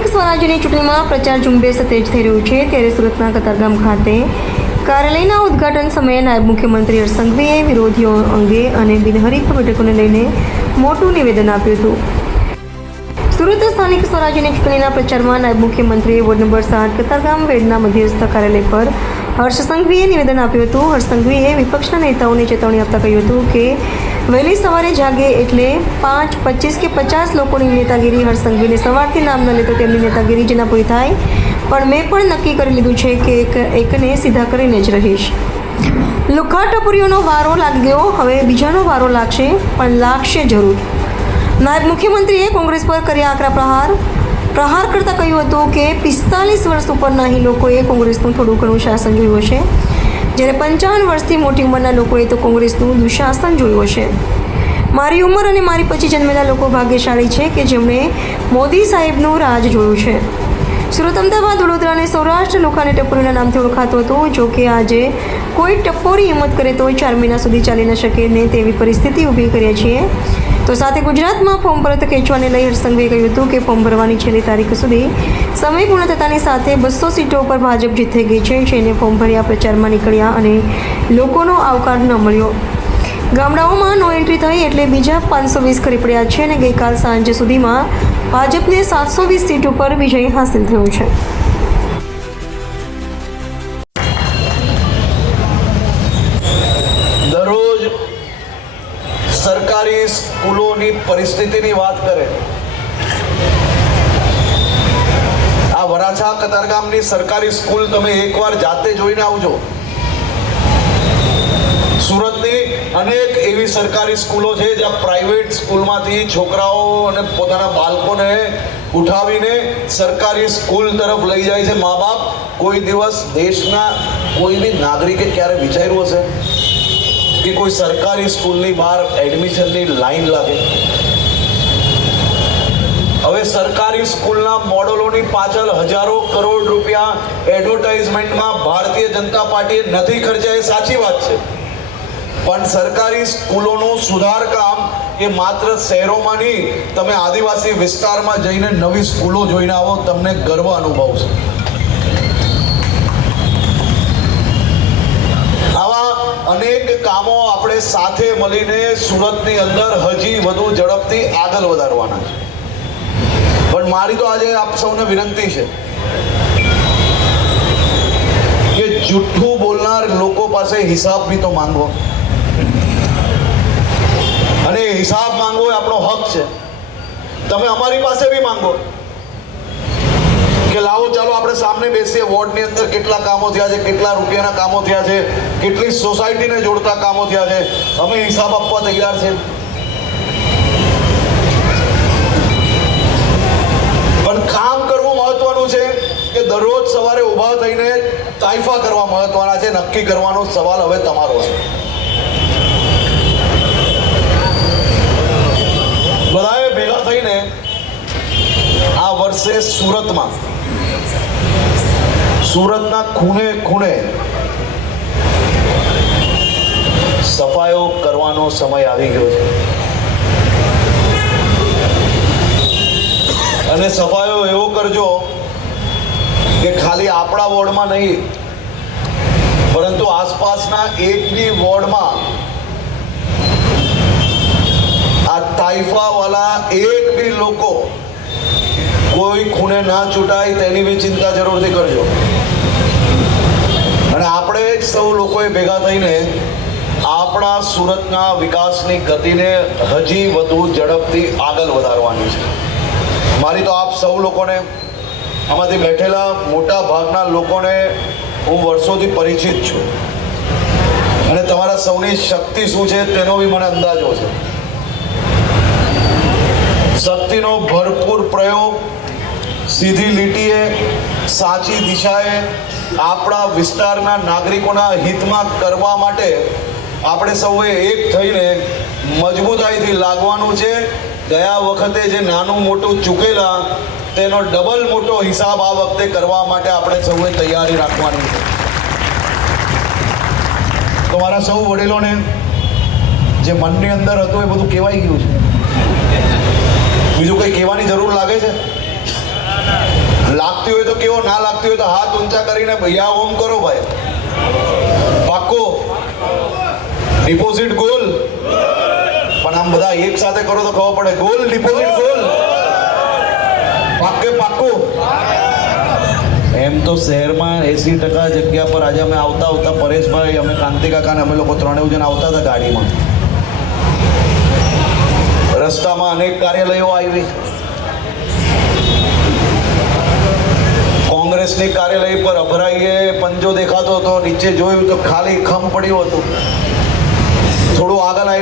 સ્થાનિક સ્વરાજ્યની ચૂંટણીમાં પ્રચાર ઝુંબેશ તેજ થઈ રહ્યું છે ત્યારે સુરતના કતારગામ ખાતે કાર્યાલયના ઉદ્ઘાટન સમયે નાયબ મુખ્યમંત્રી હર્ષ સંઘવીએ વિરોધીઓ અંગે અને બિનહરીફ બેઠકોને લઈને મોટું નિવેદન આપ્યું હતું। સુરત સ્થાનિક સ્વરાજ્યની ચૂંટણીના પ્રચારમાં નાયબ મુખ્યમંત્રીએ વોર્ડ નંબર 7 કતારગામ વેડના મધ્યસ્થ કાર્યાલય પર હર્ષ સંઘવીએ નિવેદન આપ્યું હતું। હર્ષ સંઘવીએ વિપક્ષના નેતાઓને ચેતવણી આપતા કહ્યું હતું કે વહેલી સવારે જાગે એટલે 5, 25 કે 50 લોકોની નેતાગીરી હર્ષ સંઘવીને સવારથી નામ ન લે તો તેમની નેતાગીરી જેના પૂરી થાય, પણ મેં પણ નક્કી કરી લીધું છે કે એકને સીધા કરીને જ રહીશ। લુખ્ખા ટપુરીઓનો વારો લાગી ગયો, હવે બીજાનો વારો લાગશે, પણ લાગશે જરૂર। નાયબ મુખ્યમંત્રીએ કોંગ્રેસ પર કર્યા આકરા પ્રહાર કરતાં કહ્યું હતું કે 45 વર્ષ ઉપરના અહીં લોકોએ કોંગ્રેસનું થોડું ઘણું શાસન જોયું હશે, જ્યારે 55 વર્ષથી મોટી ઉંમરના લોકોએ તો કોંગ્રેસનું દુઃશાસન જોયું હશે। મારી ઉંમર અને મારી પછી જન્મેલા લોકો ભાગ્યશાળી છે કે જેમણે મોદી સાહેબનું રાજ જોયું છે। સુરત, અમદાવાદ, વડોદરા અને સૌરાષ્ટ્ર લોકોને ટપોરીના નામથી ઓળખાતું હતું, જો કે આજે કોઈ ટપોરી હિંમત કરે તો 4 મહિના સુધી ચાલી ન શકે ને તેવી પરિસ્થિતિ ઊભી કરીએ છીએ। તો સાથે ગુજરાતમાં ફોર્મ પરત ખેંચવાને લઈ હર્ષ સંઘવીએ કહ્યું હતું કે ફોર્મ ભરવાની છેલ્લી તારીખ સુધી સમય પૂર્ણ થતાની સાથે 200 સીટો પર ભાજપ જીત થઈ ગઈ છે। જેને ફોર્મ ભર્યા, પ્રચારમાં નીકળ્યા અને લોકોનો આવકાર ન મળ્યો। ગામડાઓમાં નો એન્ટ્રી થઈ એટલે બીજા 520 ખરી પડ્યા છે અને ગઈકાલ સાંજ સુધીમાં ભાજપને 720 સીટ ઉપર વિજય હાંસલ થયો છે। દરરોજ સરકારી સ્કૂલોની પરિસ્થિતિની વાત કરે, આ વરાછા કતારગામની સરકારી સ્કૂલ તમે એકવાર જાતે જોઈને આવજો। સુરતની અનેક એવી સરકારી સ્કૂલો છે જ્યાં પ્રાઇવેટ સ્કૂલમાંથી છોકરાઓ અને પોતાના બાળકોને ઉઠાવીને સરકારી સ્કૂલ તરફ લઈ જાય છે મા બાપ। કોઈ દિવસ દેશના કોઈ બી નાગરિકે ક્યારે વિચાર્યું હશે કે કોઈ સરકારી સ્કૂલની બહાર એડમિશનની લાઈન લાગે? હવે સરકારી સ્કૂલના મોડલોની પાછળ હજારો કરોડ રૂપિયા એડવર્ટાઇઝમેન્ટમાં ભારતીય જનતા પાર્ટીએ નથી ખર્ચ્યા, એ સાચી વાત છે, પણ સરકારી સ્કૂલોનું સુધાર કામ એ માત્ર શહેરોમાં નહીં, તમે આદિવાસી વિસ્તારમાં જઈને નવી સ્કૂલો જોઈને આવો, તમને ગર્વ અનુભવશે। આવા અનેક કામો આપણે સાથે મળીને સુરતની અંદર હજી વધુ ઝડપથી આગળ વધારવાના છે। પણ મારી તો આજે આપ સૌને વિનંતી છે કે જૂઠું બોલનાર લોકો પાસે હિસાબ બી તો માંગો, અને હિસાબ માંગવો એ આપણો હક છે। તમે અમારી પાસે બી માંગો કે લાવો ચાલો આપણે સામે બેસીએ, વોર્ડની અંદર કેટલા કામો થયા છે, કેટલા રૂપિયાના કામો થયા છે, કેટલી સોસાયટીને જોડતા કામો થયા છે, અમે હિસાબ આપવા તૈયાર છે। પણ કામ કરવું મહત્વનું છે કે દરરોજ સવારે ઊભા થઈને તાઇફા કરવા મહત્વના છે, નક્કી કરવાનો સવાલ હવે તમારો છે। બધાએ ભેગા થઈને આ વર્ષે સુરતના ખૂણે ખૂણે સફાઈઓ કરવાનો સમય આવી ગયો છે, અને સફાઈઓ એવો કરજો કે ખાલી આપણા વોર્ડમાં નહીં, પરંતુ આસપાસના એક બી વોર્ડમાં આ તાઇફા વાળા એક બી લોકો કોઈ ખૂણે ના છૂટાય તેની બી ચિંતા જરૂરથી કરજો। અને આપણે જ સૌ લોકોએ ભેગા થઈને આપણા સુરતના વિકાસની ગતિને હજી વધુ ઝડપથી આગળ વધારવાની છે। મારી તો આપ સૌ લોકોને, આમાંથી બેઠેલા મોટા ભાગના લોકોને હું વર્ષોથી પરિચિત છું, અને તમારા સૌની શક્તિ શું છે તેનો બી મને અંદાજો છે। શક્તિનો ભરપૂર પ્રયોગ સીધી લીટીએ, સાચી દિશાએ આપણા વિસ્તારના નાગરિકોના હિતમાં કરવા માટે આપણે સૌએ એક થઈને મજબૂતાઈથી લાગવાનું છે। ગયા વખતે જે નાનું મોટું ચૂકેલા તેનો ડબલ મોટો હિસાબ આ વખતે કરવા માટે આપણે સૌએ તૈયારી રાખવાની છે। તો મારા સૌ વડીલોને જે મનની અંદર હતું એ બધું કહેવાઈ ગયું છે, બીજું કંઈ કહેવાની જરૂર લાગે છે? લાગતી હોય તો કેવો, ના લાગતી હોય તો હાથ ઊંચા કરીને ભૈયા ઓમ કરો ભાઈ. પાક્કો ડિપોઝિટ ગોલ, પણ આમ બધા એક સાથે કરો તો ખબર પડે. ગોલ ડિપોઝિટ ગોલ, પાક્કે પાક્કું. એમ તો શહેરમાં 80% જગ્યા પર આજે અમે આવતા પરેશભાઈ, અમે કાંતિ કાકા ને અમે લોકો 3 જણ આવતા હતા ગાડીમાં. રસ્તામાં અનેક કાર્યાલયો આવી. કોંગ્રેસની કાર્યાલય પર અભરાઈએ પંજો દેખાતો હતો, નીચે જોયું તો ખાલી ખમ પડ્યું હતું. થોડું આગળ આવ્યું